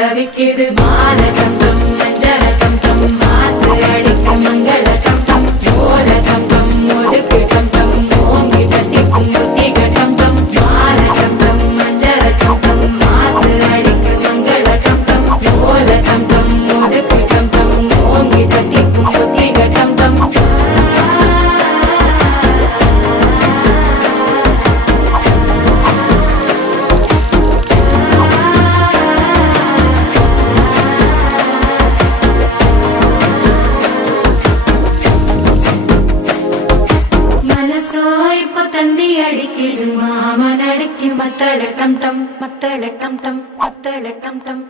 தவிக்குது மால டம் டம் மஞ்சள டம் டம் மாத்து அடிக்க மங்கள டம் டம் ஓல டம் டம் ஒதுக்கு டம் டம் ஓங்கி தட்டி குங்குத்திக டம் டம் மால டம் டம் மஞ்சள டம் டம் மாத்து அடிக்க மங்கள டம் டம் ஓல டம் டம் ஒதுக்கு டம் டம் ஓங்கி தட்டி குங்குத்திக டம் டம் தந்தி அடிக்குது மாமன் அடிக்கு மத்தள டம் டம் மத்தள டம் டம் மத்தள டம் டம்